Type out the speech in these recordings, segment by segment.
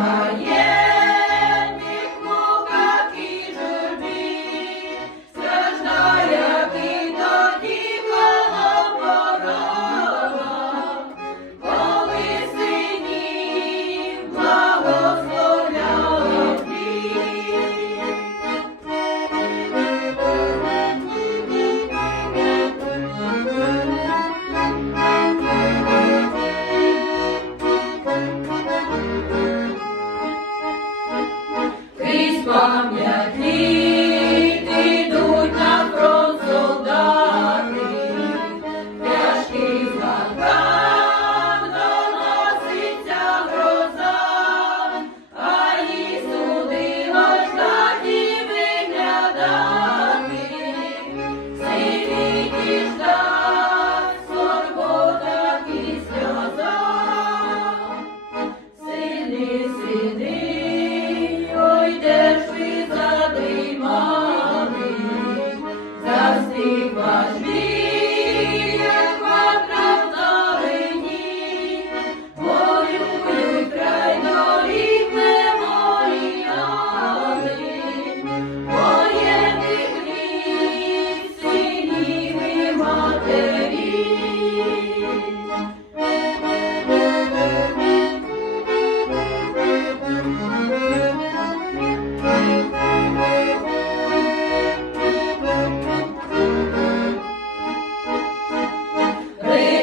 Amen.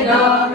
감사합니다.